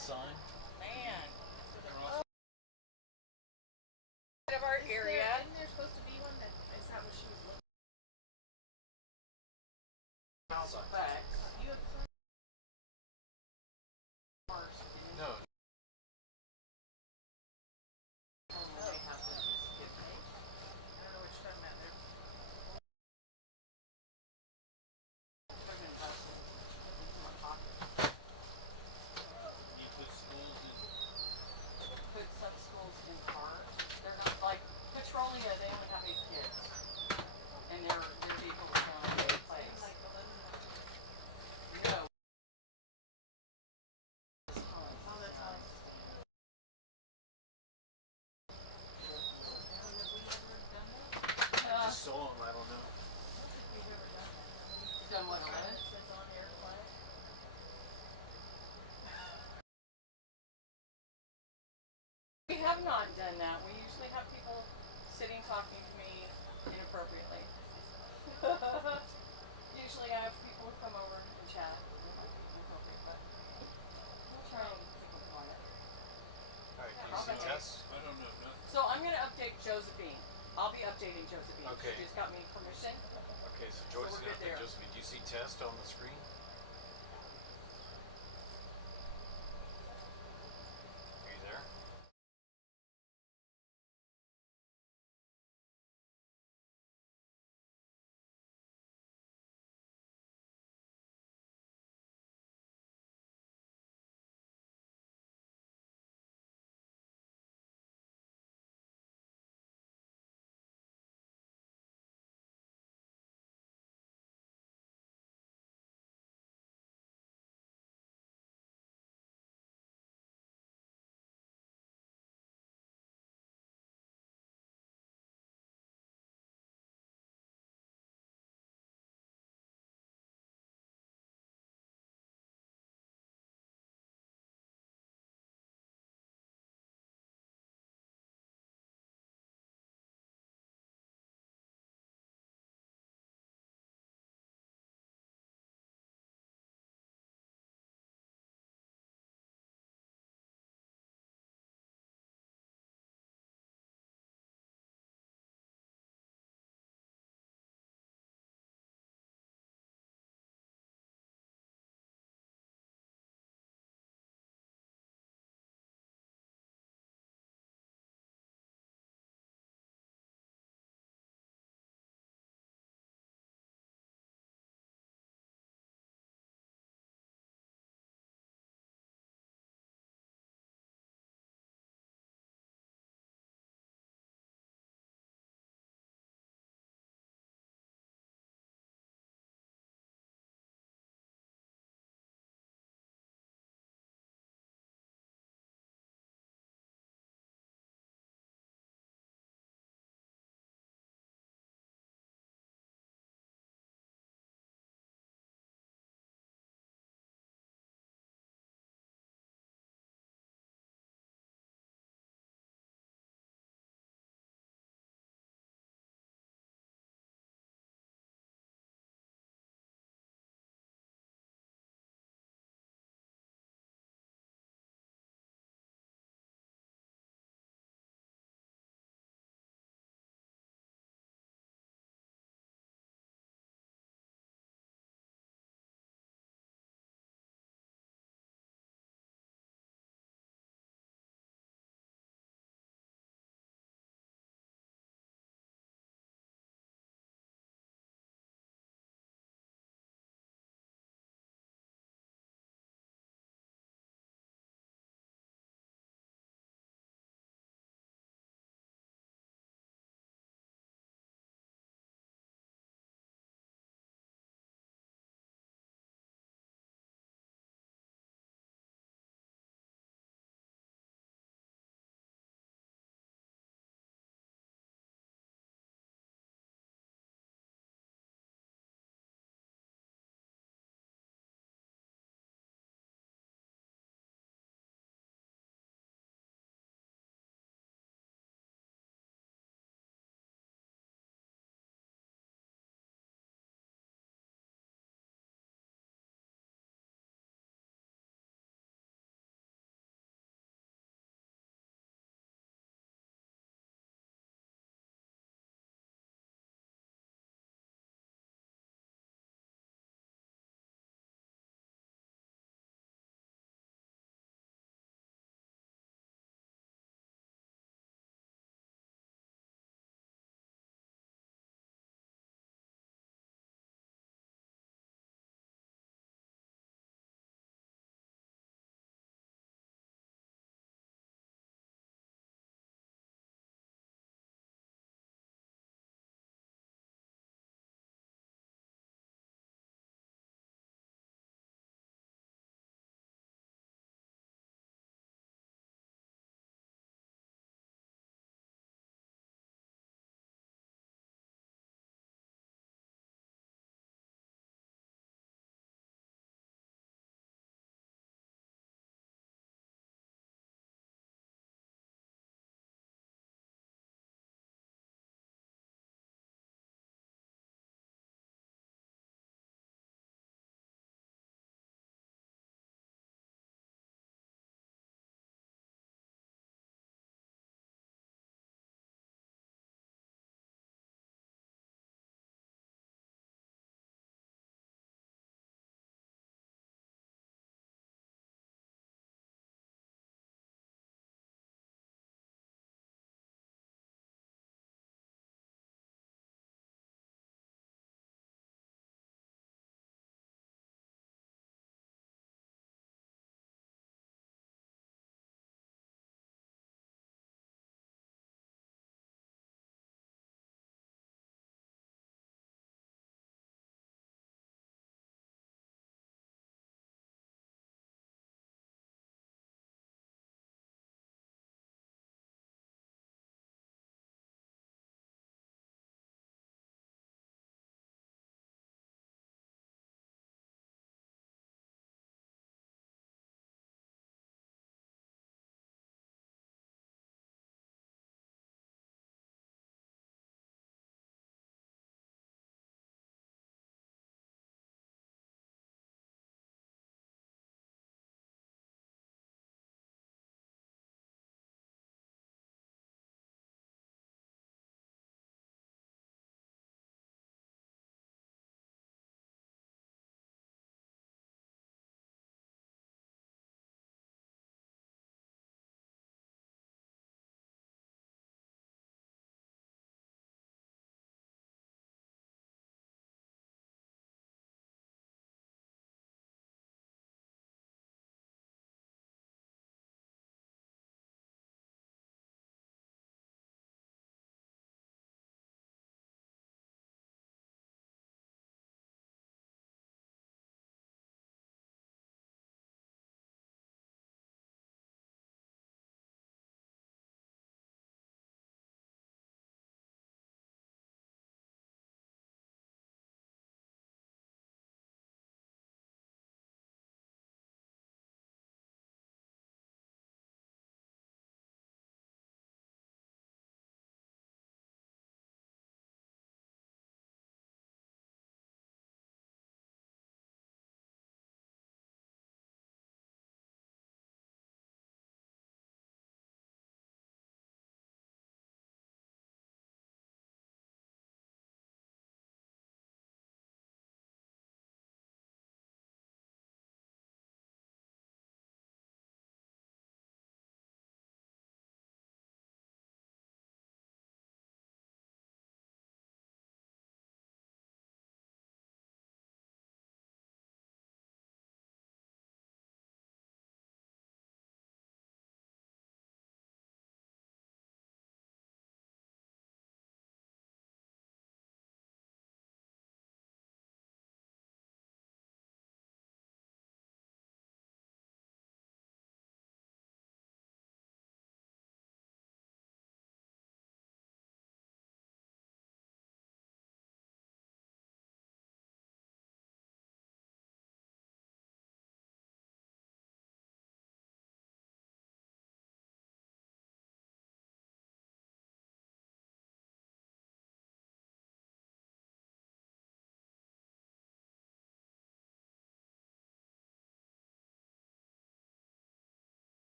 sign. Man. Of our area. Isn't there supposed to be one that is that what she was looking Outside. But for? You have the No. they have to give me. I don't know which time that there. You put schools in. Put some schools in park. They're not like Petrolia, they only have 8 kids. And their vehicle was on a place. Like 11. No. Oh, that's nice. Have we ever done that? I just saw them. I don't know. I don't think we've ever done that. Done what, Sign 11? that says on air flag. We have not done that. We usually have people sitting talking to me inappropriately. Usually I have people who come over and chat. It might be inappropriate, but we'll try and keep them quiet. Alright, Yeah, do you see okay. Tess? I don't know. No. So I'm going to update Josephine. I'll be updating Josephine. Okay. She just got me permission. Okay, so Joyce we're good there. Josephine, do you see Test on the screen?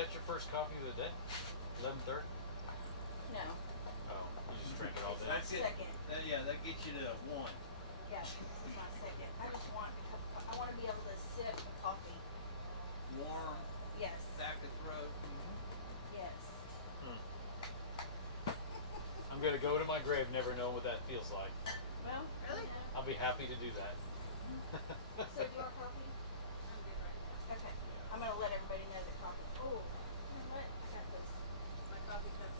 that your first coffee of the day? 11:30? No. Oh, you just drank it all day. That's it. Second. That gets you to 1. Yeah, this is my second. I just want a cup of, I want to be able to sip a coffee. Warm, Yes. back of throat. Yes. I'm gonna go to my grave never knowing what that feels like. Well, Really? I'll be happy to do that. So do you want coffee? I'm good right now. Okay. I'm gonna let everybody know that coffee. Oh, you know what? I got this. My coffee cups.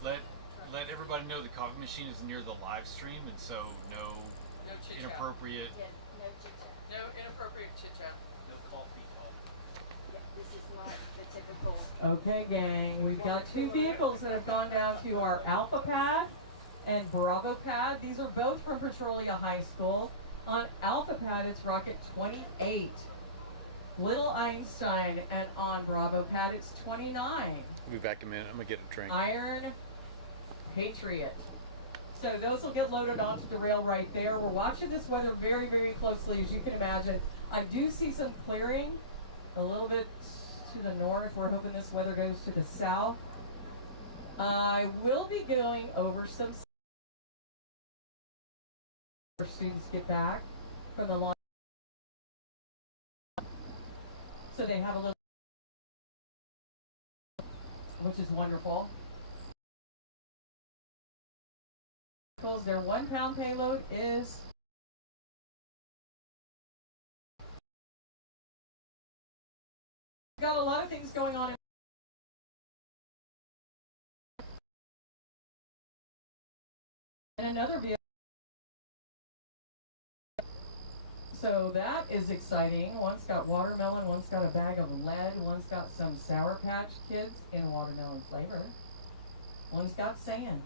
Let everybody know the coffee machine is near the live stream, and so no no chit chat. inappropriate. Yeah, no chit chat. No inappropriate chit chat. No coffee talk. Yeah, this is not the typical. Okay, gang, we've got 2 vehicles that have gone down to our Alpha Pad and Bravo Pad. These are both from Petrolia High School. On Alpha Pad, it's Rocket28, Little Einstein, and on Bravo Pad, it's 29, I'll be back in a minute. I'm gonna get a drink. Iron Patriot. So those will get loaded onto the rail right there. We're watching this weather very, very closely, as you can imagine. I do see some clearing a little bit to the north. We're hoping this weather goes to the south. I will be going over some for students get back from the launch, so they have a little, which is wonderful. Their 1 pound payload is got a lot of things going on in another vehicle. So that is exciting. One's got watermelon, one's got a bag of lead, one's got some Sour Patch Kids in watermelon flavor, one's got sand.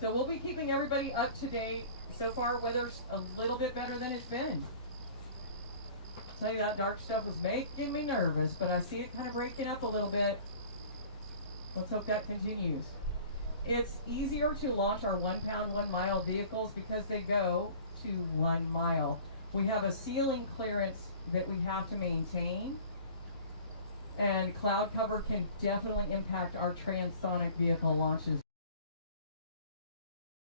So we'll be keeping everybody up to date. So far, weather's a little bit better than it's been. I'll tell you, that dark stuff was making me nervous, but I see it kind of breaking up a little bit. Let's hope that continues. It's easier to launch our 1 pound, 1 mile vehicles because they go to 1 mile. We have a ceiling clearance that we have to maintain, and cloud cover can definitely impact our transonic vehicle launches.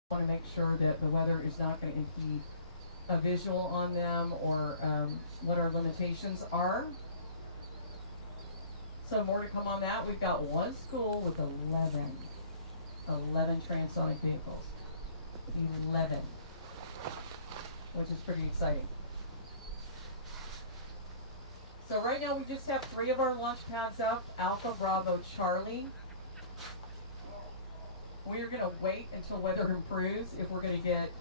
We want to make sure that the weather is not going to impede a visual on them, or what our limitations are. So more to come on that. We've got 1 school with 11 transonic vehicles. 11. Which is pretty exciting. So right now we just have 3 of our launch pads up, Alpha, Bravo, Charlie. We're going to wait until weather improves if we're going to get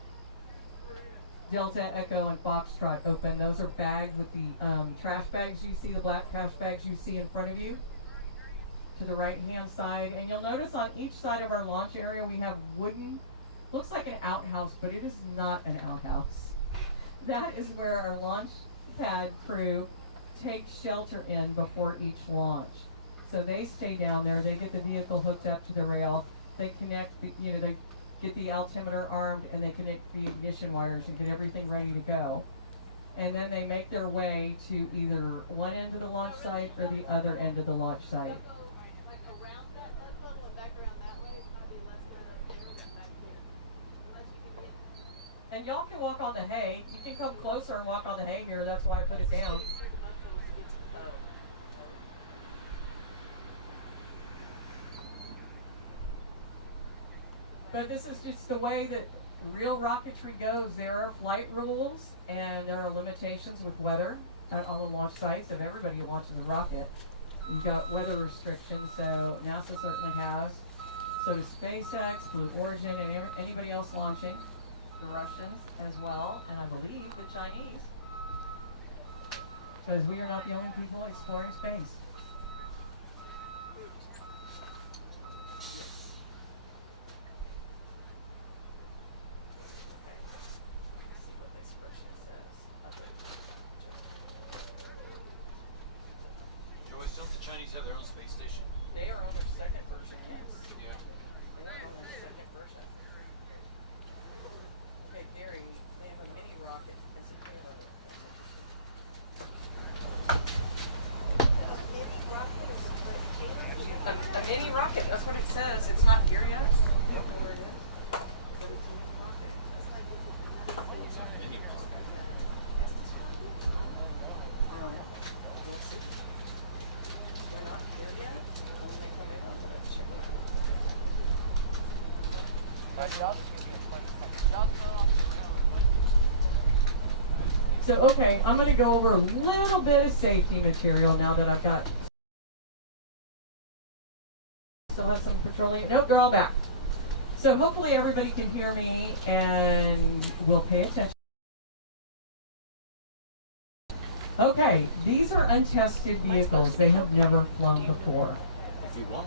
Delta, Echo, and Foxtrot open. Those are bagged with the trash bags you see, the black trash bags you see in front of you to the right hand side. And you'll notice on each side of our launch area we have wooden, looks like an outhouse, but it is not an outhouse. That is where our launch pad crew takes shelter in before each launch. So they stay down there, they get the vehicle hooked up to the rail, they connect, they get the altimeter armed, and they connect the ignition wires and get everything ready to go. And then they make their way to either one end of the launch site or the other end of the launch site. Like around that puddle and back around that way, it's probably less good up there than back there. Unless you can get. And y'all can walk on the hay. You can come closer and walk on the hay here. That's why I put it down. But this is just the way that real rocketry goes. There are flight rules and there are limitations with weather at all the launch sites of everybody who launches a rocket. You've got weather restrictions, so NASA certainly has. So does SpaceX, Blue Origin, and anybody else launching. The Russians as well, and I believe the Chinese. Because we are not the only people exploring space. Joyce, don't the Chinese have their own space station? They are on their second version, yes. Yeah. They're on their second version. Okay, Gary, they have a mini rocket. That's a mini rocket. So, okay, I'm going to go over a little bit of safety material now that I've got. Still have some petroleum. Nope, they're all back. So hopefully everybody can hear me and will pay attention. Okay, these are untested vehicles. They have never flown before.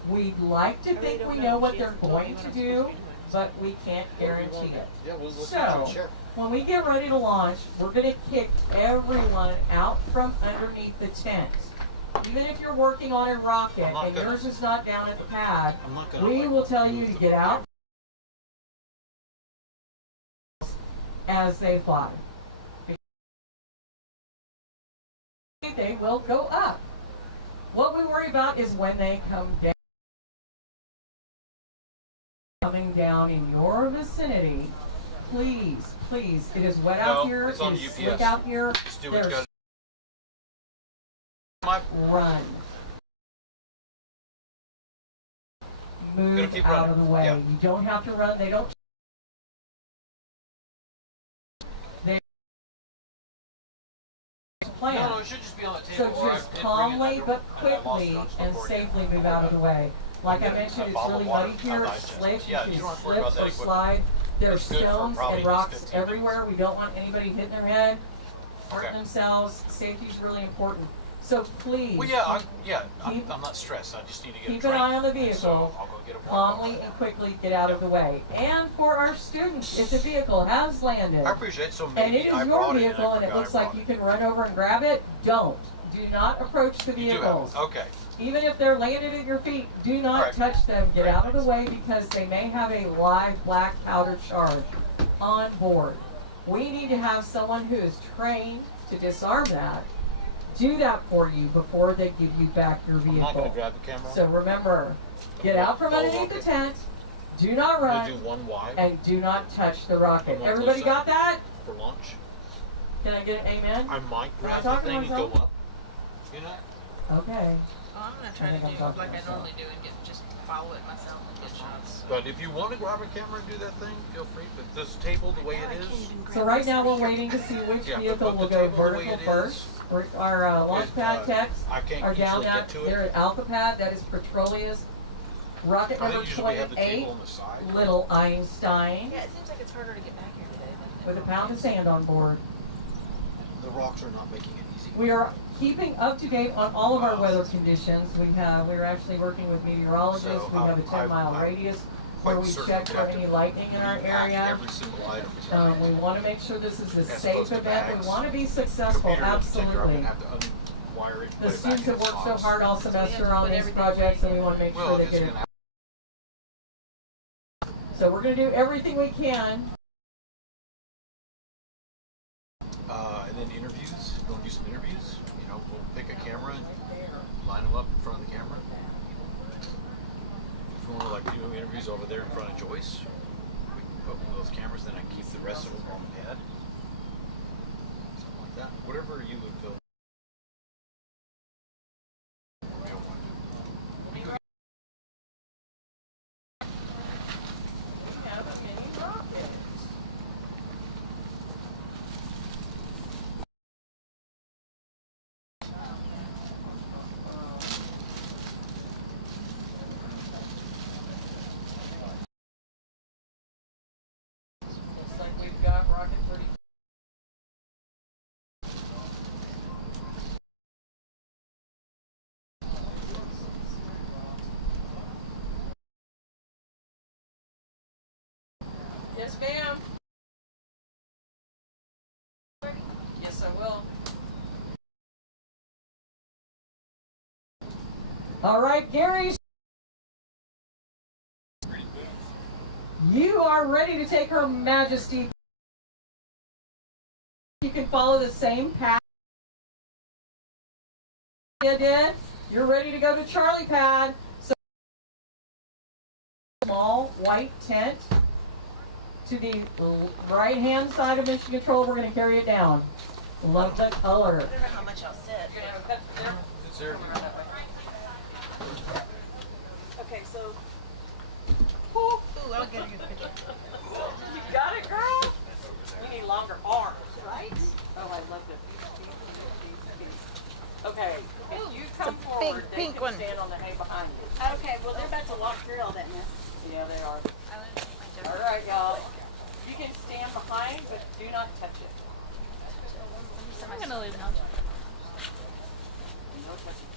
We'd like to think we know what they're going to do, but we can't guarantee it. So, when we get ready to launch, we're going to kick everyone out from underneath the tent. Even if you're working on a rocket and yours is not down at the pad, we will tell you to get out as they fly. They will go up. What we worry about is when they come down. Coming down in your vicinity, please, please, it is wet out here, it is slick out here, there's run. Move out of the way. Yeah. You don't have to run, they don't. Plan. No, it should just be on the table. So just calmly but quickly and safely move out of the way. Like I mentioned, it's really muddy here, it's slick, you can slip or slide. There's stones and rocks everywhere. We don't want anybody hitting their head, hurting themselves. Safety is really important. So please, well, I'm not stressed. I just need to get keep an eye on the vehicle. So I'll go get a calmly and quickly get out of the way. And for our students, if the vehicle has landed, I appreciate it. So and maybe it is I your brought vehicle and it looks like you can run over and grab it, don't. Do not approach the vehicles. Okay. Even if they're landed at your feet, do not touch them. Get out of the way because they may have a live black powder charge on board. We need to have someone who is trained to disarm that. Do that for you before they give you back your vehicle. I'm not going to grab the camera. So remember, get out from underneath the tent. Do not run. Do one wide. And do not touch the rocket. Everybody got that? For launch. Can I get an amen? I might grab the thing and go up. You know? Okay. Well, I'm gonna try to do like I normally do and just follow it myself and get shots. But if you want to grab a camera and do that thing, feel free. But this table, the way it is. So right now we're waiting to see which vehicle will go vertical first. Our launch pad techs are down at, they're at Alpha Pad, that is Petroleus. Rocket number 28, Little Einstein. Yeah, it seems like it's harder to get back here today. With a pound of sand on board. The rocks are not making it easy. We are keeping up to date on all of our weather conditions. We're actually working with meteorologists. We have a 10-mile radius where we check for any lightning in our area. Every single item. We want to make sure this is a safe event. We want to be successful, absolutely. The students have worked so hard all semester on these projects, and we want to make sure they get it. So we're going to do everything we can. And then interviews. Go and do some interviews. You know, we'll pick a camera and line them up in front of the camera. If we want to do interviews over there in front of Joyce, we can put one of those cameras. Then I can keep the rest of them on the pad. Something like that. Whatever you would feel. Yes, ma'am. Yes, I will. All right, Gary. You are ready to take Her Majesty. You can follow the same path you did. You're ready to go to Charlie Pad. So, small white tent. To the right-hand side of mission control, we're going to carry it down. Love the color. I don't know how much I'll sit. You're going to have a cut there? Is there? Okay, so. Ooh, I'll get you a picture. got it, girl? We need longer arms. Right? Oh, I love it. Okay, if you come forward, they pink can one. stand on the hay behind you. Okay, well, they're about to walk through all that mess. Yeah, they are. All right, y'all. You can stand behind, but do not touch it. I'm gonna leave now. No touching.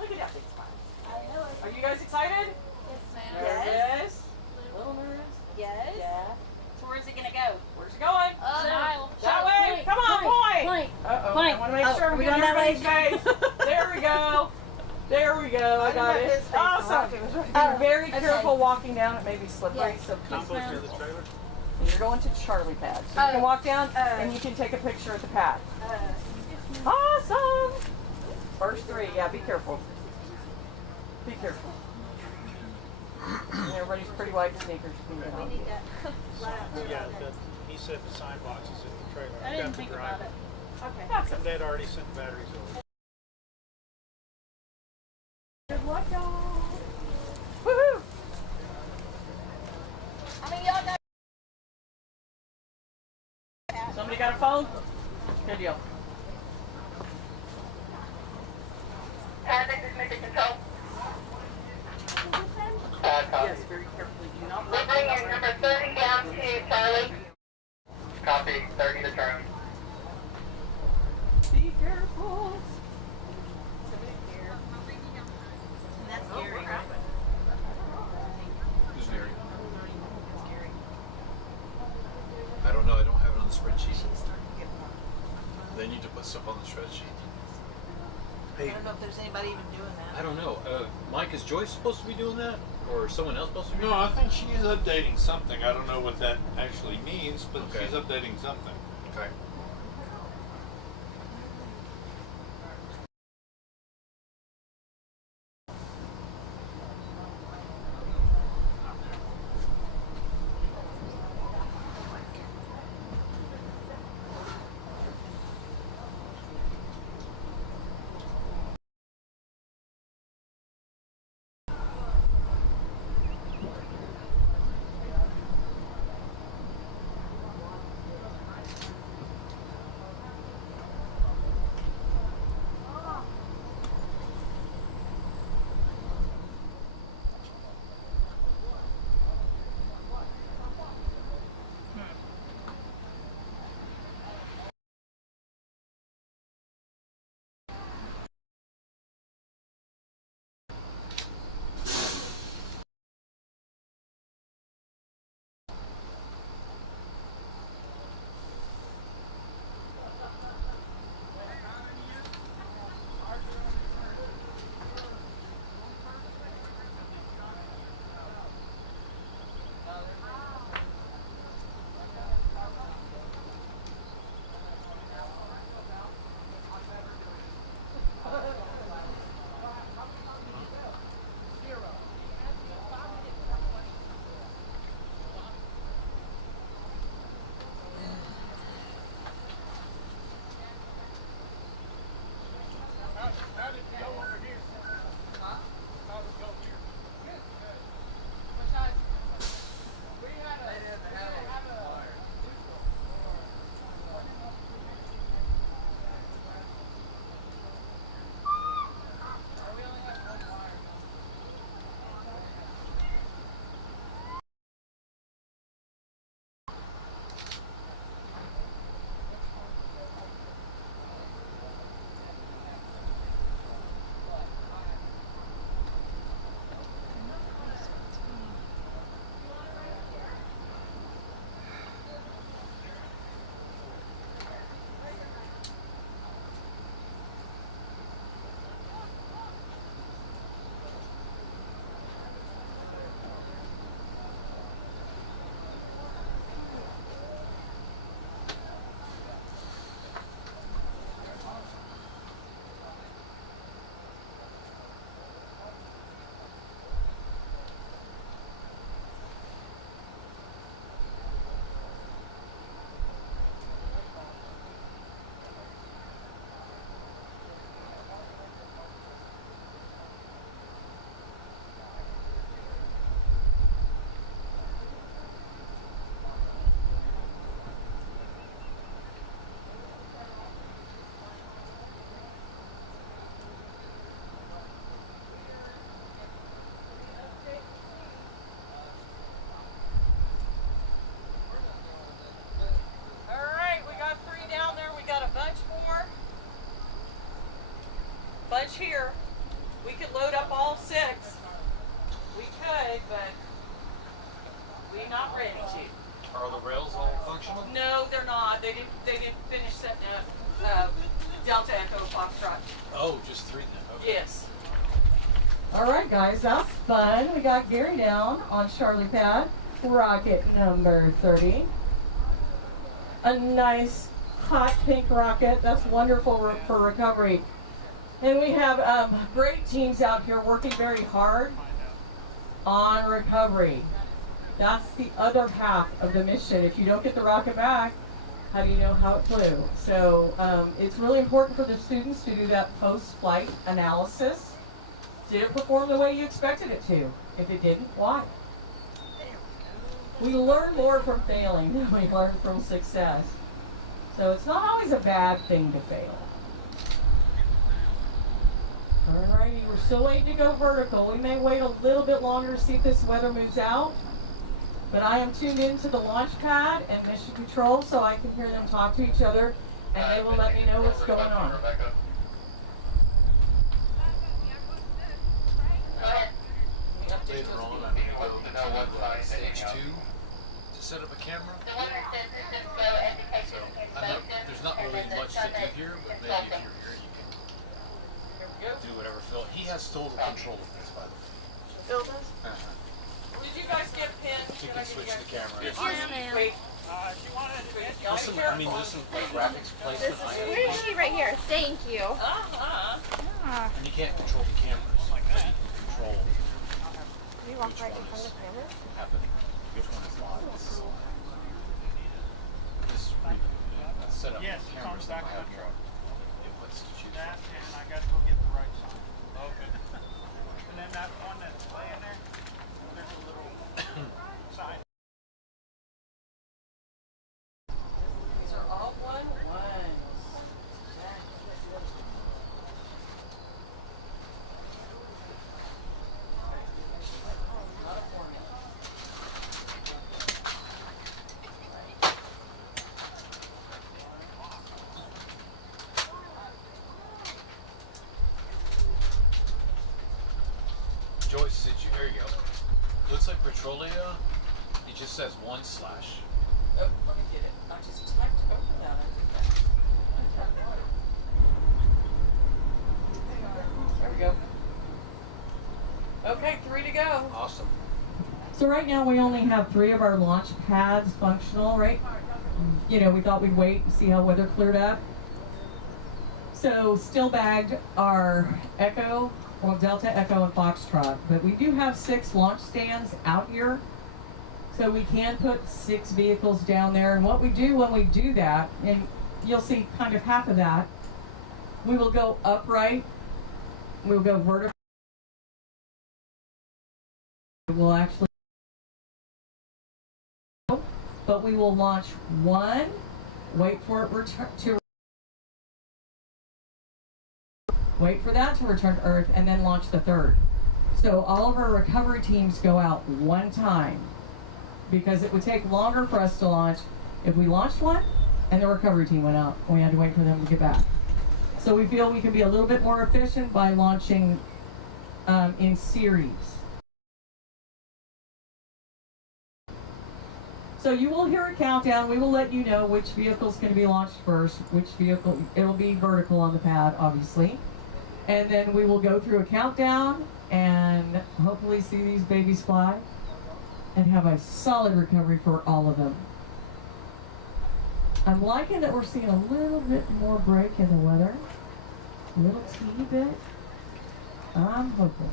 Look at that big smile. I know it. Are you guys excited? Yes, ma'am. Nervous? A little nervous? Yes. Yeah. So where's it gonna go? Where's it going? Aisle. That way. Come on, point. Point. Uh-oh. Point. I want to make Oh, sure are I'm we getting going that way? everybody's face. There we go. There we go. I got it. Awesome. Be very careful walking down. It may be slippery, Yes. so keep Combos near the trailer. You're going to Charlie pad. So you can walk down and you can take a picture at the pad. Awesome. First three. Yeah, be careful. Be careful. And everybody's pretty white sneakers. You can get We on. need that right out there. Yeah, he said the sign box is in the trailer. I didn't think about it. Okay. That's And they'd already sent batteries over. good luck, y'all. Woohoo! I mean, y'all know. Somebody got a phone? Good deal. This is Mr. Control. Yes, very carefully. Do not We're bringing number 30 down to Charlie. Copy, 30 to turn. Be careful. That's scary. Who's Mary? I don't know. I don't have it on the spreadsheet. They need to put stuff on the spreadsheet. I don't know if there's anybody even doing that. I don't know. Mike, is Joyce supposed to be doing that? Or someone else supposed to be No, doing I think she's updating something. I don't know what that actually means, but Okay. she's updating something. that? Okay. much here. We could load up all 6. We could, but we're not ready to. Are the rails all functional? No, they're not. They didn't finish setting up Delta Echo Foxtrot. Oh, just 3 then. Okay. Yes. All right, guys, that's fun. We got Gary down on Charlie Pad, rocket number 30. A nice hot pink rocket. That's wonderful for recovery. And we have great teams out here working very hard on recovery. That's the other half of the mission. If you don't get the rocket back, how do you know how it flew? So it's really important for the students to do that post-flight analysis. Did it perform the way you expected it to? If it didn't, why? We learn more from failing than we learn from success. So it's not always a bad thing to fail. Alrighty, we're still waiting to go vertical. We may wait a little bit longer to see if this weather moves out. But I am tuned into the launch pad and mission control so I can hear them talk to each other and they will let me know what's going on. Later on, I'm going to go to stage 2 to set up a camera. So there's not really much to do here, but maybe if you're here, you can do whatever Phil. He has total control of this, by the way. Phil does? Did you guys get pins? He can switch the camera. Yes, ma'am. Wait. There's some, I mean, there's some like graphics placement. Where is she? Right here. Thank you. Ah. And you can't control the cameras, but you can control You walk right in front of the cameras? happening. Which one is live? This is set up Yes, it's on cameras the that back have of the more truck. inputs to choose That, from. and I got to go get the right side. Okay. And then that one that's laying there, there's a little sign. These are all 1-1s. Not a formula. Joyce, there you go. Looks like Petrolia. It just says 1/. Oh, let me get it. I just typed over that. There we go. Okay, 3 to go. Awesome. So right now we only have 3 of our launch pads functional, right? You know, we thought we'd wait and see how weather cleared up. So still bagged our Echo, well, Delta, Echo, and Foxtrot, but we do have 6 launch stands out here. So we can put 6 vehicles down there, and what we do when we do that, and you'll see kind of half of that, we will go upright, we'll go vertical, we'll actually, but we will launch 1, wait for it wait for that to return to Earth, and then launch the 3rd. So all of our recovery teams go out 1 time, because it would take longer for us to launch if we launched 1 and the recovery team went out. We had to wait for them to get back. So we feel we can be a little bit more efficient by launching in series. So you will hear a countdown. We will let you know which vehicle is going to be launched first, which vehicle, it'll be vertical on the pad, obviously. And then we will go through a countdown and hopefully see these babies fly and have a solid recovery for all of them. I'm liking that we're seeing a little bit more break in the weather. A little teeny bit. I'm hopeful.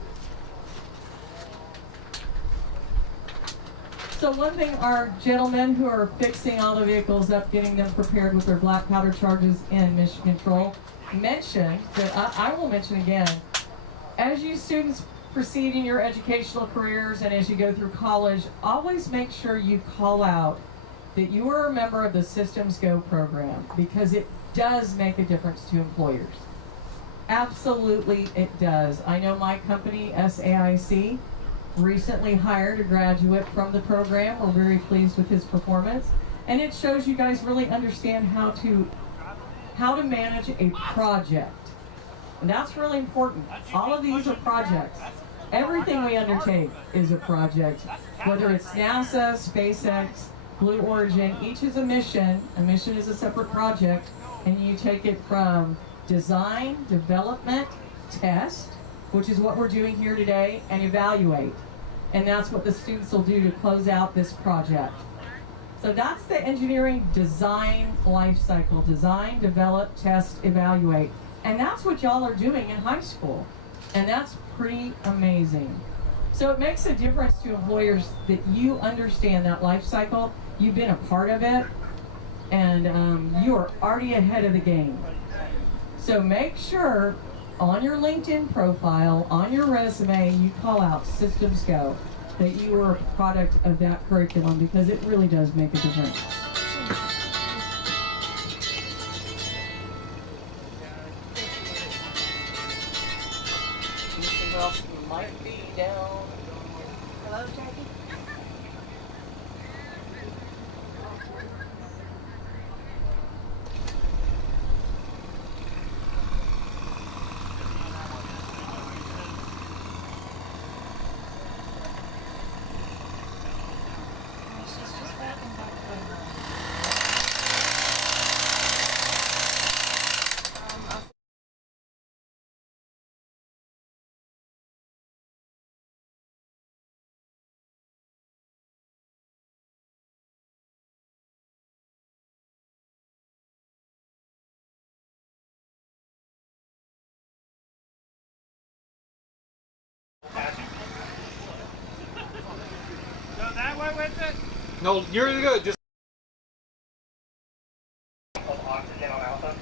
So one thing our gentlemen who are fixing all the vehicles up, getting them prepared with their black powder charges in mission control, mentioned that I will mention again, as you students proceed in your educational careers and as you go through college, always make sure you call out that you are a member of the Systems Go program, because it does make a difference to employers. Absolutely it does. I know my company, SAIC, recently hired a graduate from the program. We're very pleased with his performance. And it shows you guys really understand how to manage a project. And that's really important. All of these are projects. Everything we undertake is a project. Whether it's NASA, SpaceX, Blue Origin, each is a mission. A mission is a separate project, and you take it from design, development, test, which is what we're doing here today, and evaluate. And that's what the students will do to close out this project. So that's the engineering design life cycle. Design, develop, test, evaluate. And that's what y'all are doing in high school. And that's pretty amazing. So it makes a difference to employers that you understand that life cycle. You've been a part of it, and you are already ahead of the game. So make sure on your LinkedIn profile, on your resume, you call out Systems Go, that you are a product of that curriculum, because it really does make a difference. Anything else might be down? Hello, Jackie? Go that way with it? No, you're good. Just Oxygen on Alpha.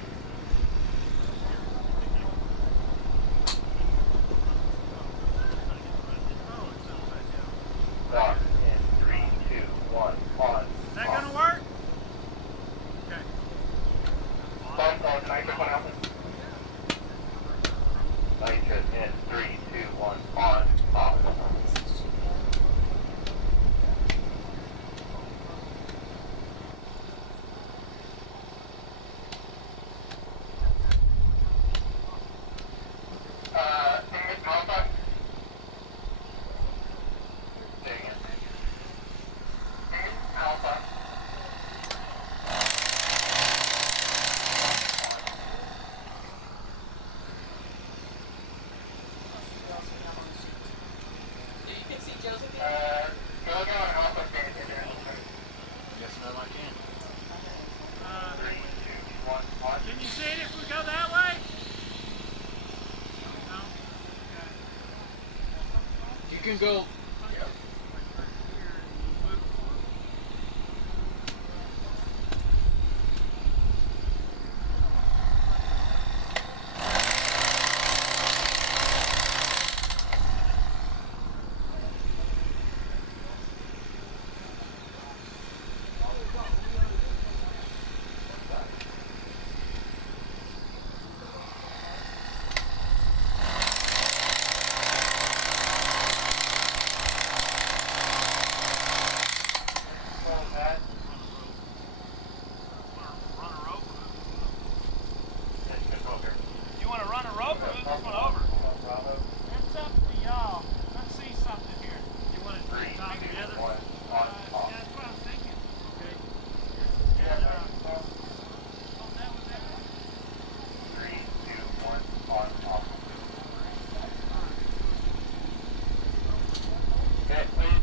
Lock in 3, 2, 1, on. Is that gonna work? Okay. Lock on nitrous on Alpha. Nitrous in 3, 2, 1, on, off. Alpha. Say again. Alpha. You can see Josephine. Go on Alpha stand in there. yes, ma'am, I can. 3, 2, 1, on. Can you see it if we go that way? No? You can go. You want to run a rope or move this one over? That's up to y'all. Let's see something here. You want to tie them together? That's what I was thinking. Okay. And, oh, that was it. 3, 2, 1, on, off. Okay, please.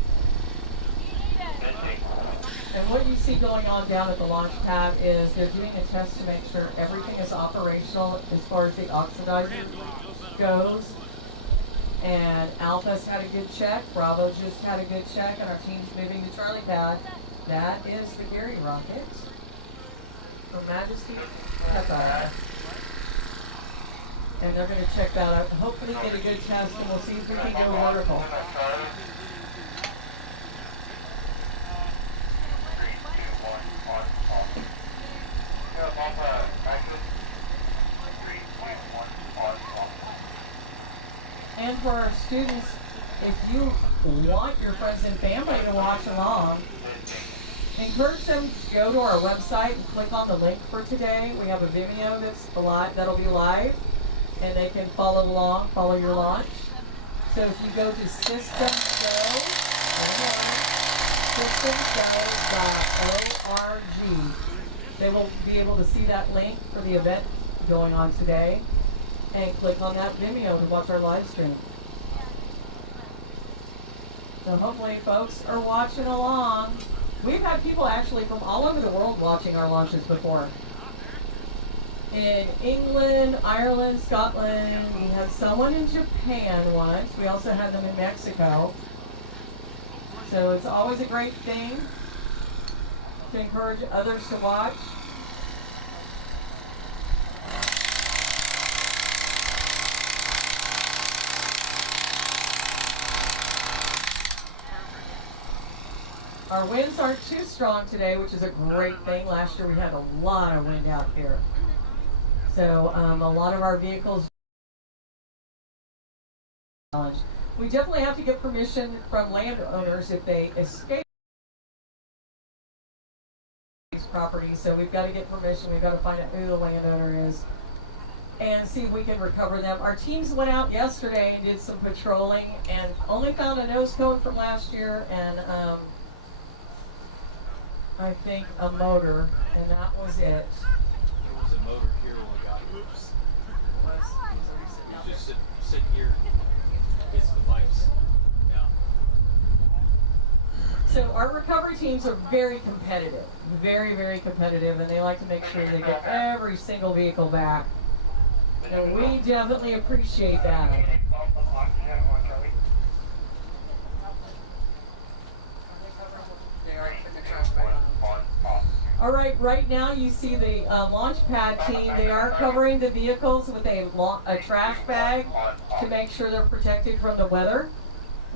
And what you see going on down at the launch pad is they're doing a test to make sure everything is operational as far as the oxidizer goes. And Alpha's had a good check, Bravo just had a good check, and our team's moving to Charlie pad. That is the Gary rocket from Majesty Peppa. And they're going to check that out, hopefully get a good test, and we'll see if we can go vertical. 3, 2, 1, on, off. Alpha, nitrous. 3, 2, 1, on, off. And for our students, if you want your friends and family to watch along, encourage them to go to our website and click on the link for today. We have a Vimeo that'll be live. and they can follow along, follow your launch. So if you go to systemsgo.org, they will be able to see that link for the event going on today, and click on that Vimeo to watch our live stream. So hopefully folks are watching along. We've had people actually from all over the world watching our launches before. In England, Ireland, Scotland, we had someone in Japan once. We also had them in Mexico. So it's always a great thing to encourage others to watch. Our winds aren't too strong today, which is a great thing. Last year we had a lot of wind out here. So a lot of our vehicles. We definitely have to get permission from landowners if they escape these properties. So we've got to get permission. We've got to find out who the landowner is and see if we can recover them. Our teams went out yesterday and did some patrolling and only found a nose cone from last year and I think a motor, and that was it. There was a motor here when we got here. Oops. You just sit here, hits the pipes. Yeah. So our recovery teams are very competitive, very, very competitive, and they like to make sure they get every single vehicle back. And we definitely appreciate that. All right, right now you see the launch pad team. They are covering the vehicles with a trash bag to make sure they're protected from the weather.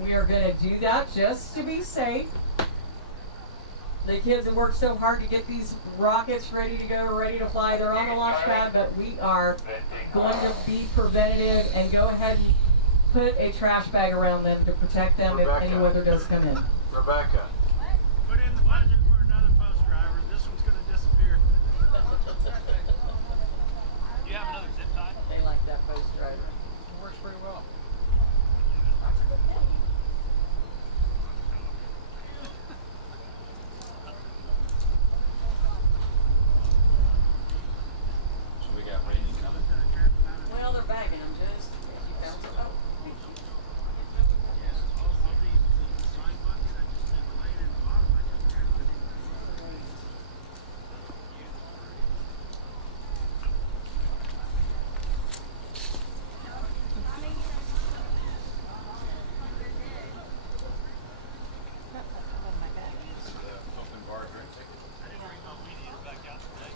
We are going to do that just to be safe. The kids have worked so hard to get these rockets ready to go, ready to fly. They're on the launch pad, but we are going to be preventative and go ahead and put a trash bag around them to protect them if any weather does come in. Rebecca. Put in the budget for another post driver. This one's going to disappear. You have another zip tie? They like that post driver. It works pretty well. So we got rain coming. Well, they're bagging them just. You found some. Oh. This is the open bar drink ticket. I didn't bring my weed eater back out today.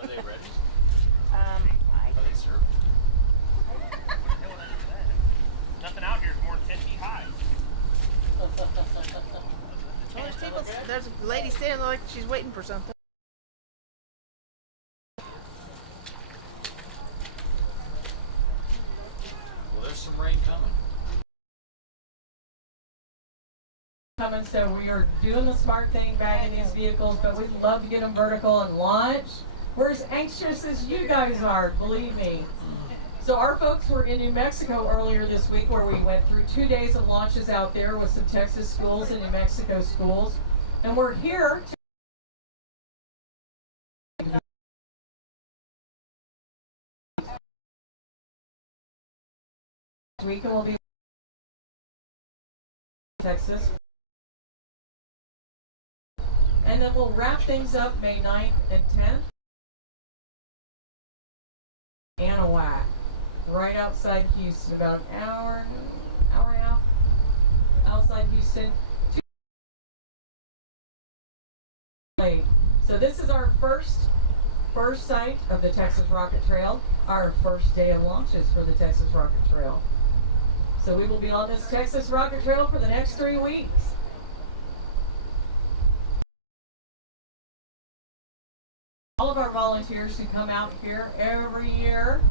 Are they ready? Are they served? What the hell would I do with that? Nothing out here is more than 10 feet high. There's a lady standing like she's waiting for something. Well, there's some rain coming. So we are doing the smart thing bagging these vehicles, but we'd love to get them vertical and launch. We're as anxious as you guys are, believe me. So our folks were in New Mexico earlier this week where we went through 2 days of launches out there with some Texas schools and New Mexico schools. And we're here to week and we'll be Texas. And then we'll wrap things up May 9th and 10th. Anahuac, right outside Houston, about an hour and a half outside Houston. So this is our first site of the Texas Rocket Trail, our first day of launches for the Texas Rocket Trail. So we will be on this Texas Rocket Trail for the next 3 weeks. All of our volunteers who come out here every year,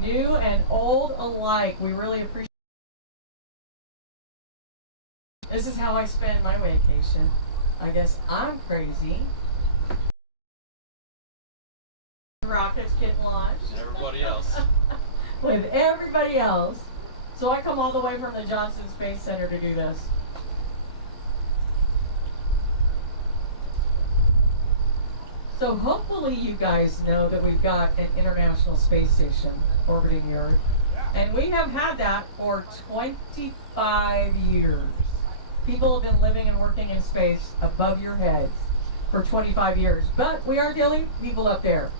new and old alike, we really appreciate it. This is how I spend my vacation. I guess I'm crazy. Rockets get launched. Never everybody else. With everybody else. So I come all the way from the Johnson Space Center to do this. So hopefully you guys know that we've got an International Space Station orbiting the Earth. And we have had that for 25 years. People have been living and working in space above your heads for 25 years. But we aren't the only people up there.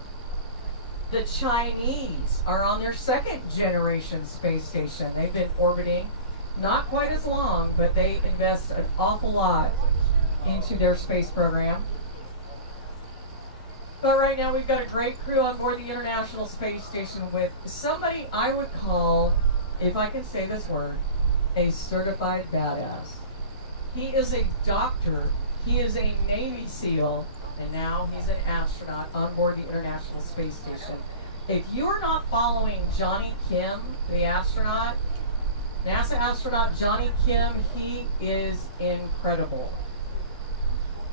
The Chinese are on their second generation space station. They've been orbiting, not quite as long, but they invest an awful lot into their space program. But right now we've got a great crew on board the International Space Station with somebody I would call, if I can say this word, a certified badass. He is a doctor, he is a Navy SEAL, and now he's an astronaut on board the International Space Station. If you're not following Johnny Kim, the astronaut, NASA astronaut Johnny Kim, he is incredible.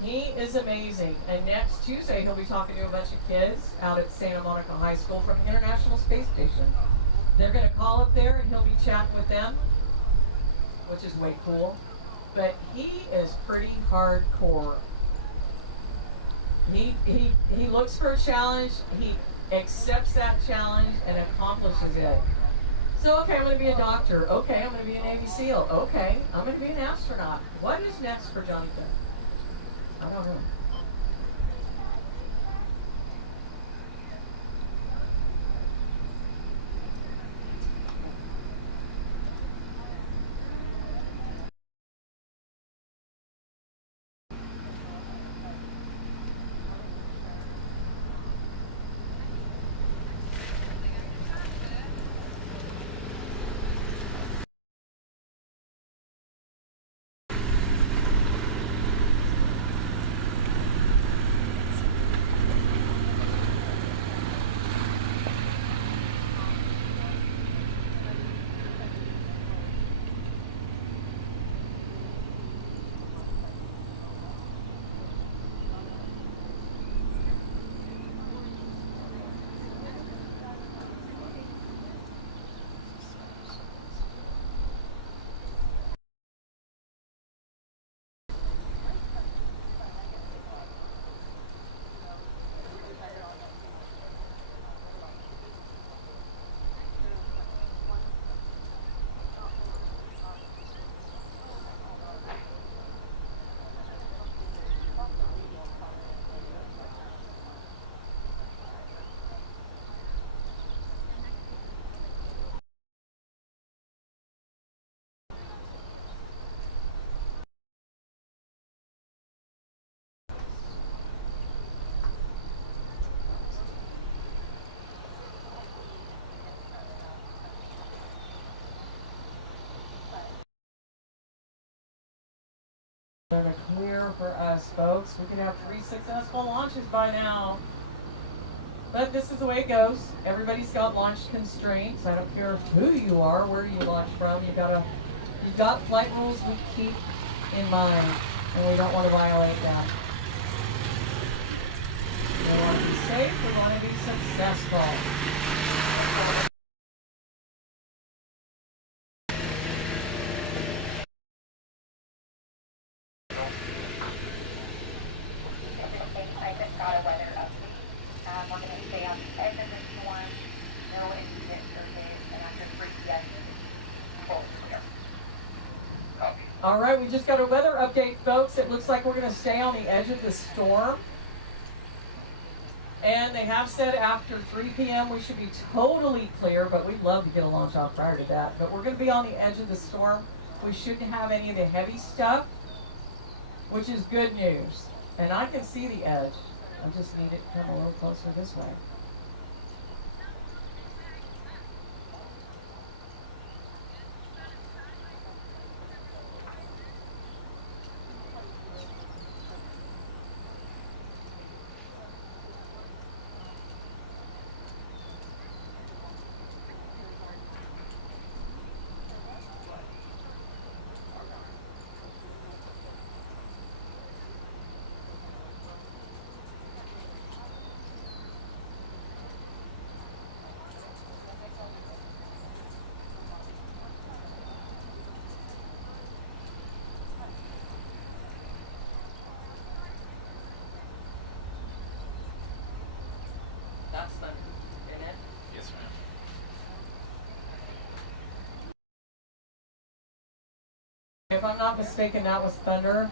He is amazing. And next Tuesday, he'll be talking to a bunch of kids out at Santa Monica High School from the International Space Station. They're going to call up there and he'll be chatting with them, which is way cool. But he is pretty hardcore. He looks for a challenge, he accepts that challenge and accomplishes it. So, okay, I'm going to be a doctor. Okay, I'm going to be a Navy SEAL. Okay, I'm going to be an astronaut. What is next for Johnny Kim? I don't know. Gonna clear for us, folks. We could have 3 successful launches by now. But this is the way it goes. Everybody's got launch constraints. I don't care who you are, where you launch from. You've got flight rules we keep in mind, and we don't want to violate them. We want to be safe. We want to be successful. All right, we just got a weather update, folks. It looks like we're going to stay on the edge of the storm. And they have said after 3 p.m. we should be totally clear, but we'd love to get a launch off prior to that. But we're going to be on the edge of the storm. We shouldn't have any of the heavy stuff, which is good news. And I can see the edge. I just need it to come a little closer this way. if I'm not mistaken, that was thunder.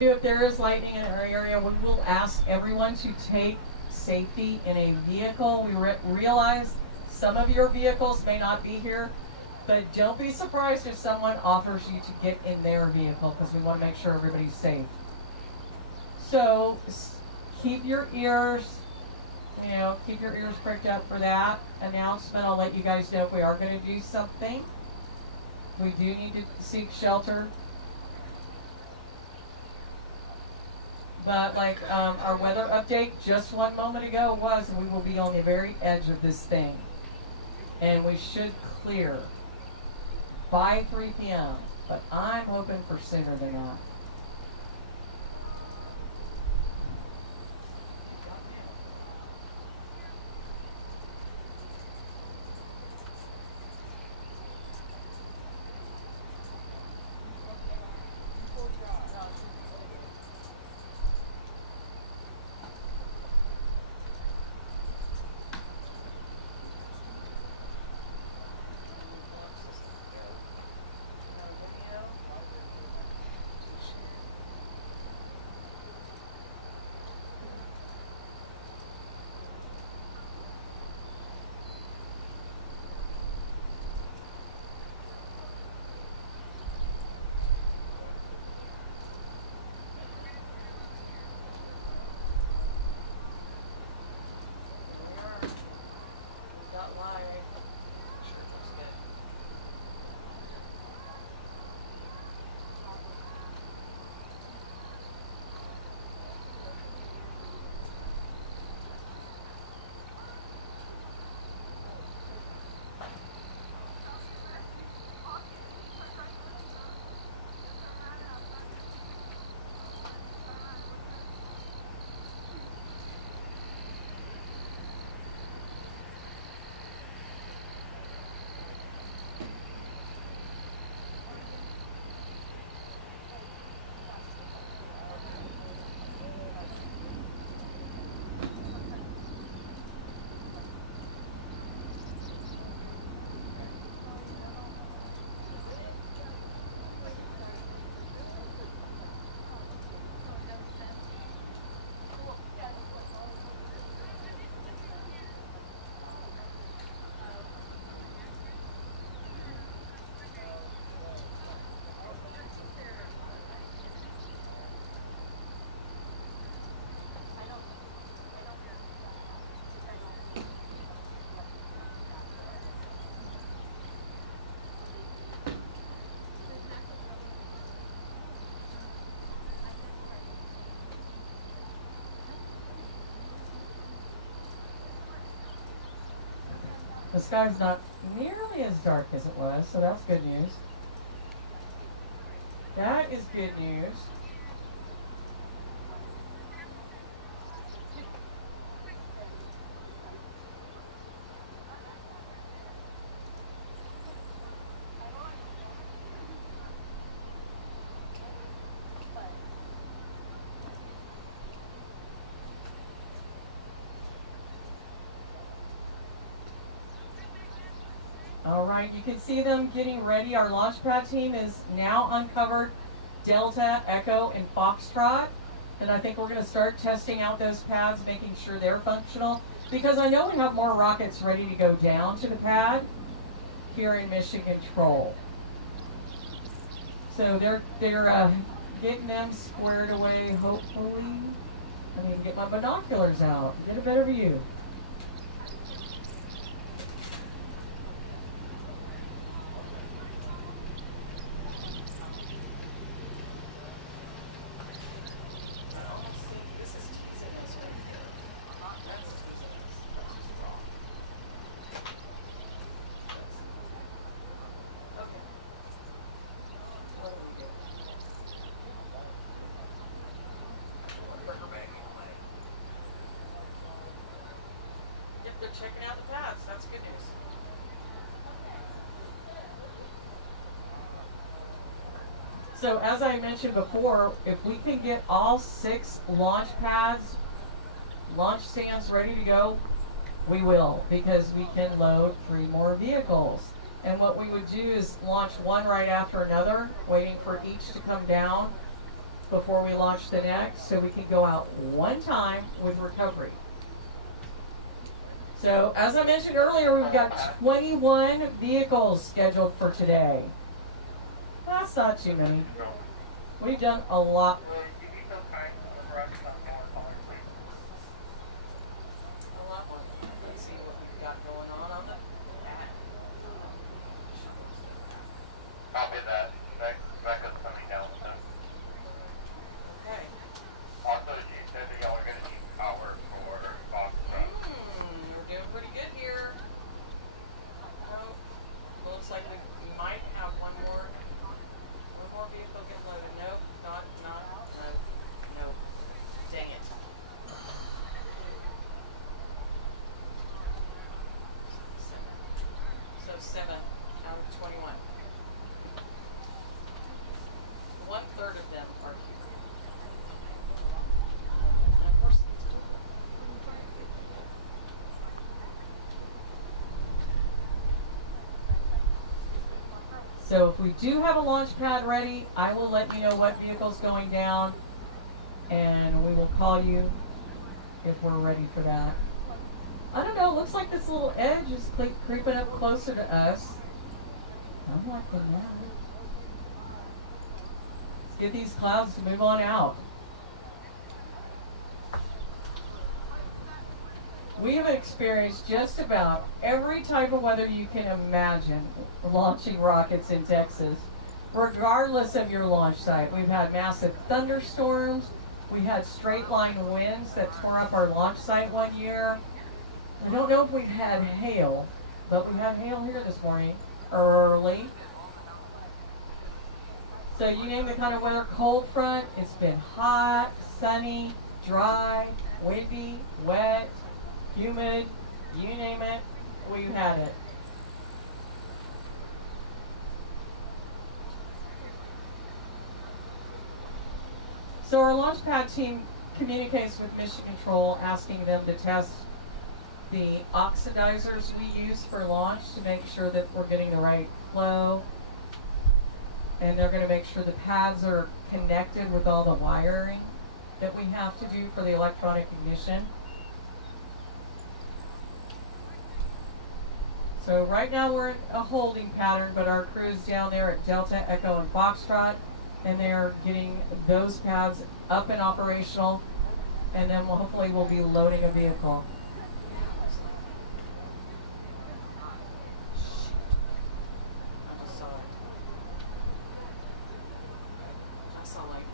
If there is lightning in our area, we will ask everyone to take safety in a vehicle. We realize some of your vehicles may not be here, but don't be surprised if someone offers you to get in their vehicle, because we want to make sure everybody's safe. So keep your ears, keep your ears pricked up for that announcement. I'll let you guys know if we are going to do something. We do need to seek shelter. But like our weather update just 1 moment ago was, we will be on the very edge of this thing. And we should clear by 3 p.m. But I'm hoping for sooner than that. The sky's not nearly as dark as it was, so that's good news. That is good news. All right, you can see them getting ready. Our launch pad team is now uncovered Delta, Echo, and Foxtrot. And I think we're going to start testing out those pads, making sure they're functional. Because I know we have more rockets ready to go down to the pad here in Mission Control. So they're getting them squared away, hopefully. I need to get my binoculars out, get a better view. They're checking out the pads. That's good news. So as I mentioned before, if we can get all 6 launch pads, launch stands ready to go, we will, because we can load 3 more vehicles. And what we would do is launch one right after another, waiting for each to come down before we launch the next, so we can go out one time with recovery. So, as I mentioned earlier, we've got 21 vehicles scheduled for today. That's not too many. We've done a lot. Let's see what we've got going on the Copy that. Becca's coming down with that. Okay. Also, she said that y'all are gonna need power for box truck. We're doing pretty good here. Nope. Looks like we might have one more vehicle get loaded. Nope, nope. Dang it. So 7 out of 21. 1/3 of them are here. And of course, So if we do have a launch pad ready, I will let you know what vehicle's going down, and we will call you if we're ready for that. I don't know, it looks like this little edge is creeping up closer to us. I'm liking that. Let's get these clouds to move on out. We have experienced just about every type of weather you can imagine launching rockets in Texas, regardless of your launch site. We've had massive thunderstorms. We had straight line winds that tore up our launch site one year. I don't know if we've had hail, but we had hail here this morning, early. So you name the kind of weather, cold front, it's been hot, sunny, dry, windy, wet, humid, you name it, we've had it. So our launch pad team communicates with Mission Control, asking them to test the oxidizers we use for launch to make sure that we're getting the right flow. And they're going to make sure the pads are connected with all the wiring that we have to do for the electronic ignition. So right now we're in a holding pattern, but our crew's down there at Delta, Echo, and Foxtrot, and they're getting those pads up and operational, and then hopefully we'll be loading a vehicle. I saw like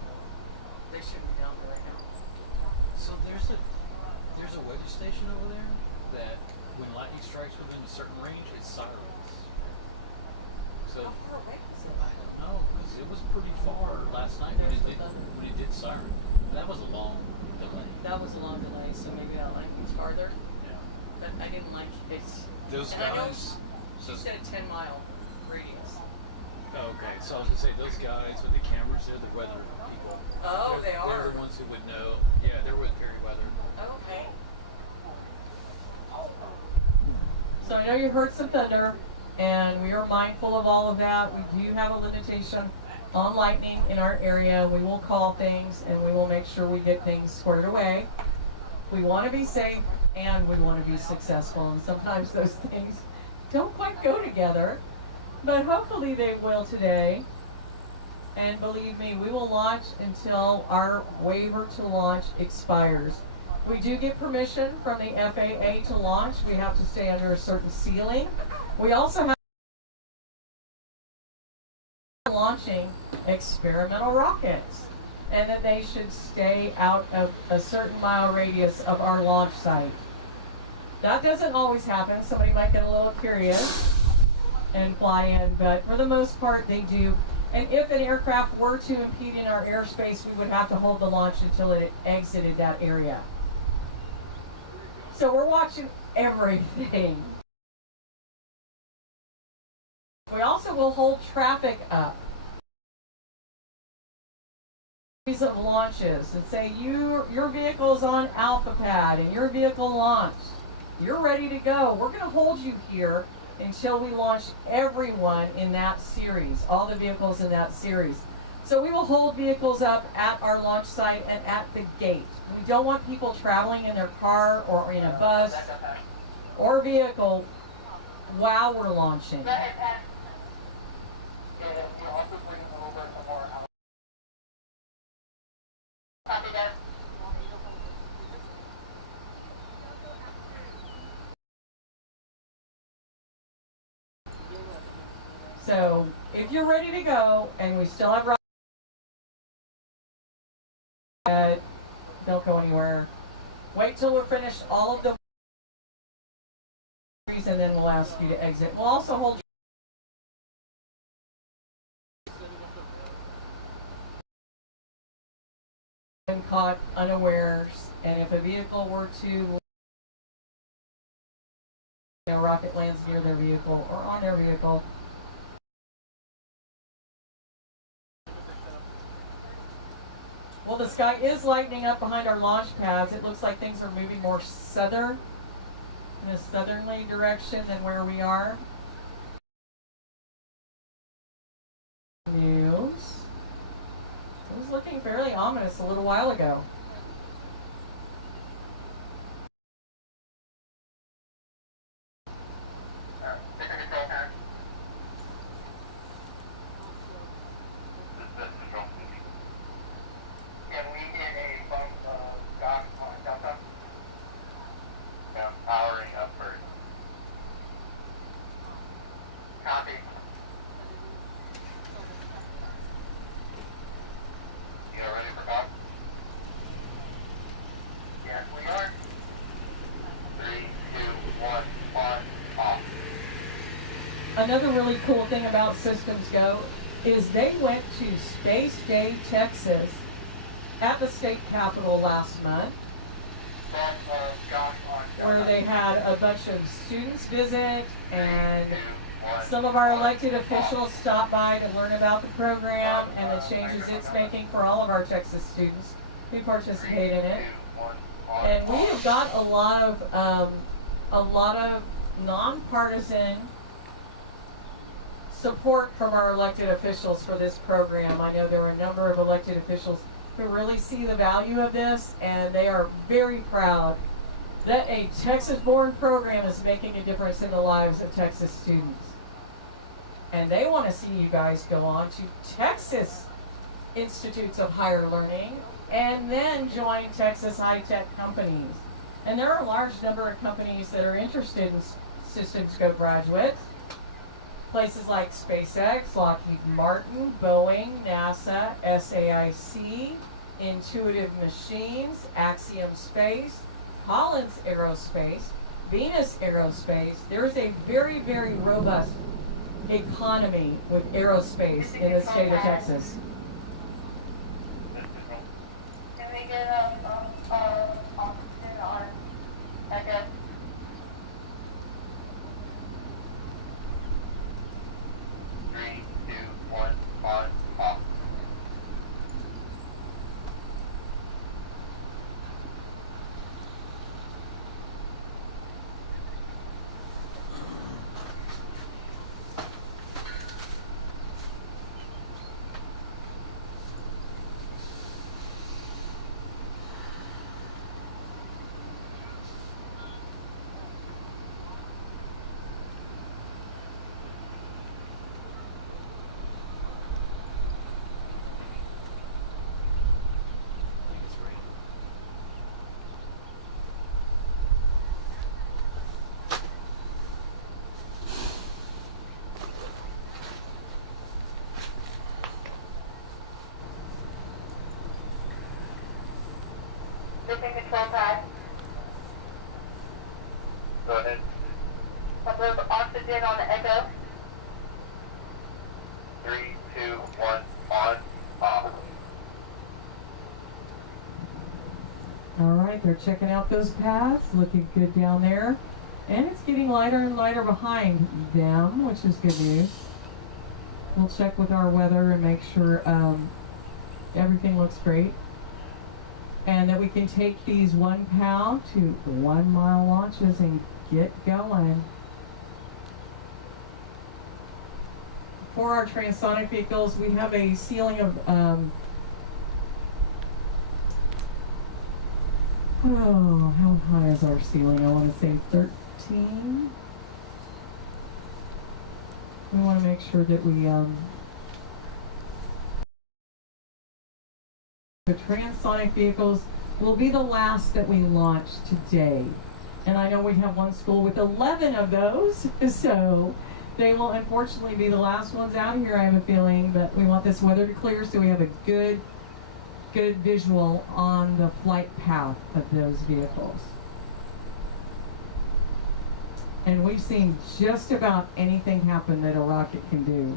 they should be down there right now. So there's a weather station over there that when lightning strikes within a certain range, it sirens. So How far away is it? I don't know, because it was pretty far last night when it did siren. That was a long delay. That was a long delay, so maybe that lightning's farther. Yeah. But I didn't like it. Those And I know guys. she said a 10-mile radius. Okay, so I was gonna say those guys with the cameras, they're the weather people. Oh, they are. They're the ones who would know. Yeah, they're with Perry Weather. Okay. So I know you heard some thunder, and we are mindful of all of that. We do have a limitation on lightning in our area. We will call things, and we will make sure we get things squared away. We want to be safe, and we want to be successful, and sometimes those things don't quite go together, but hopefully they will today. And believe me, we will launch until our waiver to launch expires. We do get permission from the FAA to launch. We have to stay under a certain ceiling. We also have launching experimental rockets, and then they should stay out of a certain mile radius of our launch site. That doesn't always happen. Somebody might get a little curious and fly in, but for the most part they do. And if an aircraft were to impede in our airspace, we would have to hold the launch until it exited that area. So we're watching everything. We also will hold traffic up of launches and say your vehicle is on Alpha Pad and your vehicle launched. You're ready to go. We're going to hold you here until we launch everyone in that series, all the vehicles in that series. So we will hold vehicles up at our launch site and at the gate. We don't want people traveling in their car or in a bus or vehicle while we're launching. So if you're ready to go and we still have don't go anywhere. Wait till we're finished all of the and then we'll ask you to exit. We'll also hold caught unawares, and if a vehicle were to a rocket lands near their vehicle or on their vehicle, well, the sky is lightening up behind our launch pads. It looks like things are moving more southern, in a southerly direction than where we are. News. It was looking fairly ominous a little while ago. Powering up first. Copy. You all ready for call? Yes, we are. 3, 2, 1, on, off. Another really cool thing about Systems Go is they went to Space Day, Texas at the state capitol last month, where they had a bunch of students visit and some of our elected officials stop by to learn about the program and the changes it's making for all of our Texas students who participate in it. And we have got a lot of nonpartisan support from our elected officials for this program. I know there are a number of elected officials who really see the value of this, and they are very proud that a Texas-born program is making a difference in the lives of Texas students. And they want to see you guys go on to Texas Institutes of Higher Learning and then join Texas high-tech companies. And there are a large number of companies that are interested in Systems Go graduates. Places like SpaceX, Lockheed Martin, Boeing, NASA, SAIC, Intuitive Machines, Axiom Space, Collins Aerospace, Venus Aerospace. There's a very, very robust economy with aerospace in the state of Texas. Can we get oxygen on Echo? 3, 2, 1, on, off. Shipping control pad. Go ahead. Upload oxygen on the Echo. 3, 2, 1, on, off. All right, they're checking out those paths, looking good down there. And it's getting lighter and lighter behind them, which is good news. We'll check with our weather and make sure everything looks great. And that we can take these 1 pound to 1 mile launches and get going. for our transonic vehicles, we have a ceiling of how high is our ceiling? I want to say 13. We want to make sure that we the transonic vehicles will be the last that we launch today. And I know we have one school with 11 of those, so they will unfortunately be the last ones out of here, I have a feeling, but we want this weather to clear so we have a good visual on the flight path of those vehicles. And we've seen just about anything happen that a rocket can do.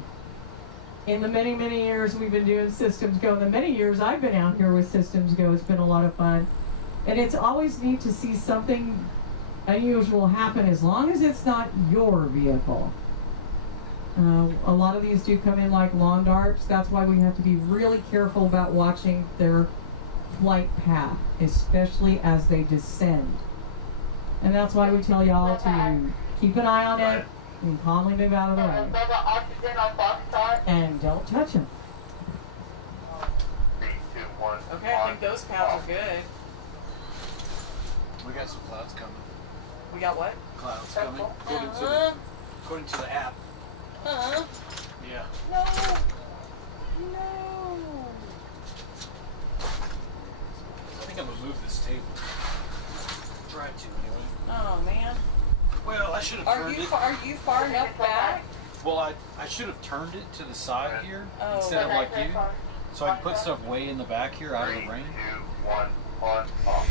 In the many, many years we've been doing Systems Go, the many years I've been out here with Systems Go, it's been a lot of fun. And it's always neat to see something unusual happen as long as it's not your vehicle. A lot of these do come in like lawn darts. That's why we have to be really careful about watching their flight path, especially as they descend. And that's why we tell y'all to keep an eye on it and calmly move out of the way. And don't touch them. 3, 2, 1. Okay, I think those paths are good. We got some clouds coming. We got what? Clouds coming. According to the app. Yeah. No. I think I'm gonna move this table. Try to anyway. Oh man. Well, I should have Are turned you it. are you far enough back? Well, I should have turned it to the side here Oh. instead of like you, so I can put stuff way in the back here out of 3, the rain. 2, 1, on, off.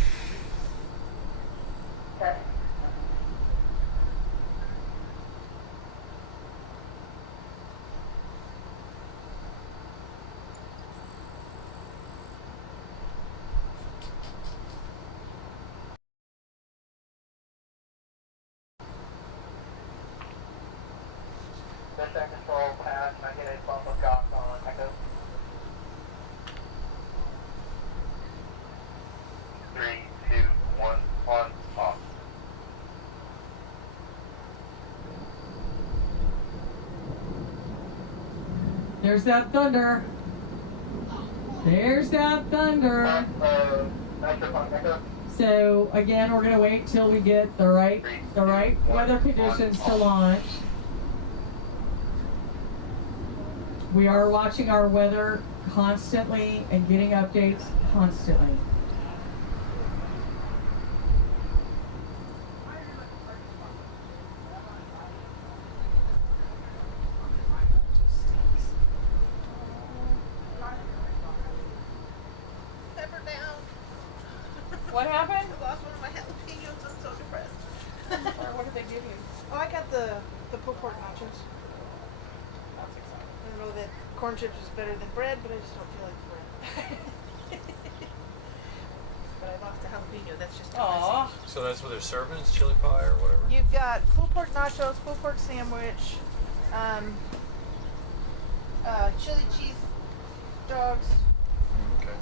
Center control pass, can I get a bump of gas on Echo? 3, 2, 1, on, off. There's that thunder. There's that thunder. Microphone Echo. So again, we're gonna wait till we get the right weather conditions to launch. We are watching our weather constantly and getting updates constantly. Pepper down. What happened? I lost one of my jalapenos. I'm so depressed. Or what did they give you? Oh, I got the pulled pork nachos. I know that corn chips is better than bread, but I just don't feel like bread. But I lost a jalapeno. That's just a Aw. message. So that's what they're serving? Is chili pie or whatever? You've got pulled pork nachos, pulled pork sandwich, chili cheese dogs, Okay.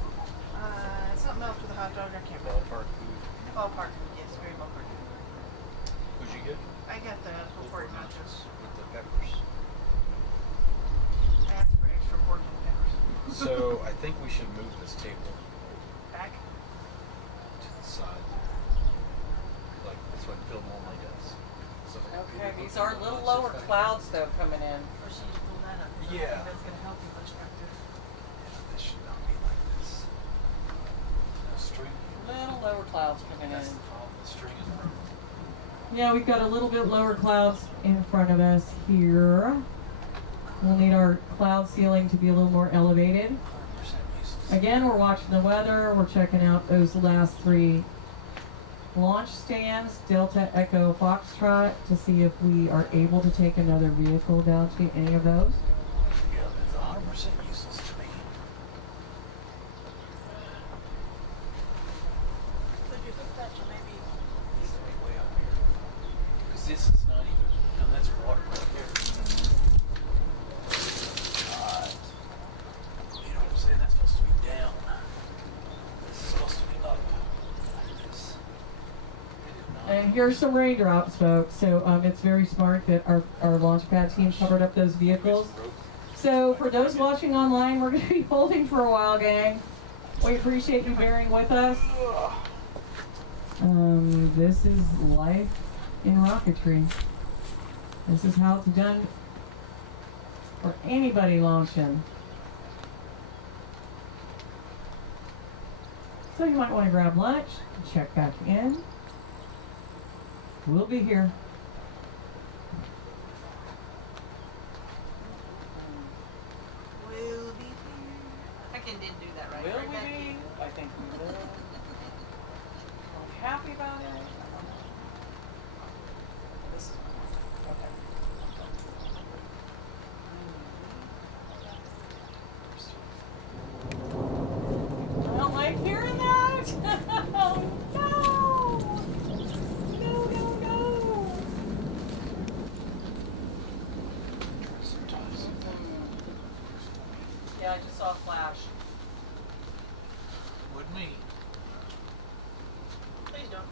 something else with a hot dog. I can't remember. Ballpark food. Ballpark. Yes, very ballpark. What'd you get? I got the pulled pork nachos. With the peppers. I asked for extra pork and peppers. So I think we should move this table Back. to the side. Like that's what Phil normally does. So the Okay, computer these goes are in, little launches lower back in. clouds though coming in. Or should you pull that up? Yeah. That's gonna help you push back there. Yeah, this should not be like this. No string. Little lower clouds coming That's in. the problem. The string is broken. Yeah, we've got a little bit lower clouds in front of us here. We'll need our cloud ceiling to be a little more elevated. 100% useless. Again, we're watching the weather. We're checking out those last 3 launch stands, Delta, Echo, Foxtrot, to see if we are able to take another vehicle down to any of those. Yeah, it's 100% useless to me. Could you hook that to maybe? Needs to be way up here. Because this is not even, no, that's water right there. God. You know what I'm saying? That's supposed to be down. This is supposed to be up. Like this. It is not. And here's some raindrops, folks. So it's very smart that our launch pad team covered up those vehicles. So for those watching online, we're going to be holding for a while, gang. We appreciate you bearing with us. This is life in rocketry. This is how it's done for anybody launching. So you might want to grab lunch, check back in. We'll be here. Will be here. I didn't do that right. Will Right we back be? here. I think we will. Are we happy about it? This is okay. I don't like hearing that. Oh, no. No, no, no. Yeah, I just saw a flash. Wouldn't me. Please don't.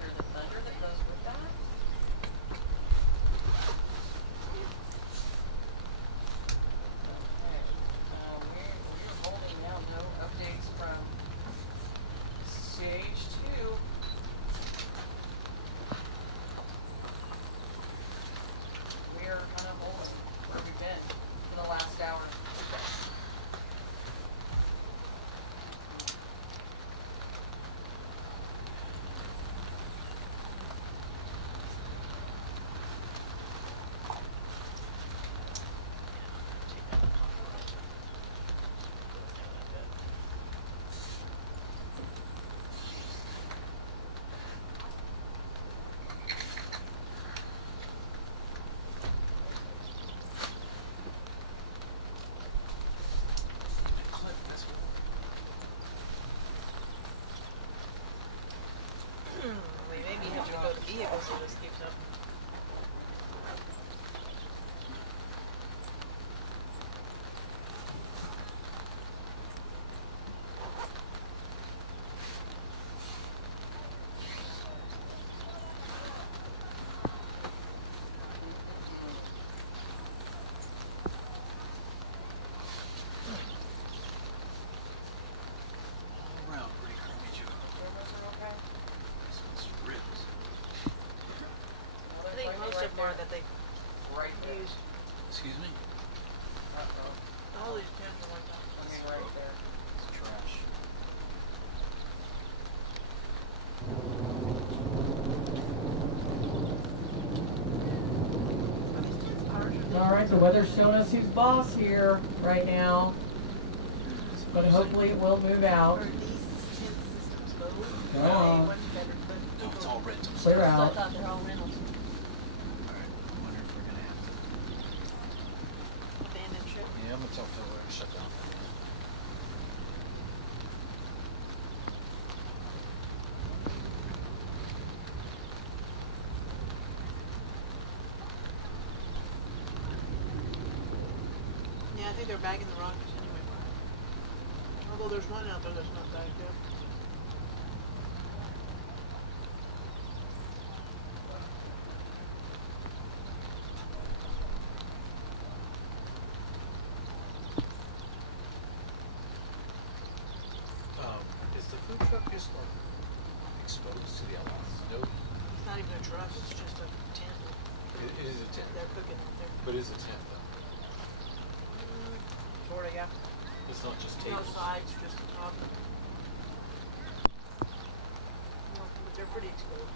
Hear the thunder that goes with that? Okay, we're holding now, no updates from stage 2. We are kind of holding where we've been for the last hour. We maybe have to go to vehicles so this keeps up. All around pretty creamy, Joe. Cameras are okay? This one's ripped. Well, I there's think like most right of them are there. that they Right there. use. Excuse me? Uh-oh. All these pins are like that. I mean, right there. It's trash. Are these pins ours or All right, the weather's showing us who's boss here right now, but hopefully it will move out. are these tin systems low? Go on. One's better, but No, it's all rentals. Clear I out. thought they're all rentals. Alright, I wonder if we're gonna have to. Abandoned ship. Yeah, I'm gonna tell Phil we're gonna shut down. Yeah, I think they're bagging the rockets anyway. Although there's one out there that's not bagged yet. Is the food truck just like exposed to the elements? No, It's not even a truck, it's just a tent. it is a tent. They're cooking out there. But it's a tent though. Sorta, yeah. It's not just No tables. sides, just the top. No, but they're pretty exposed.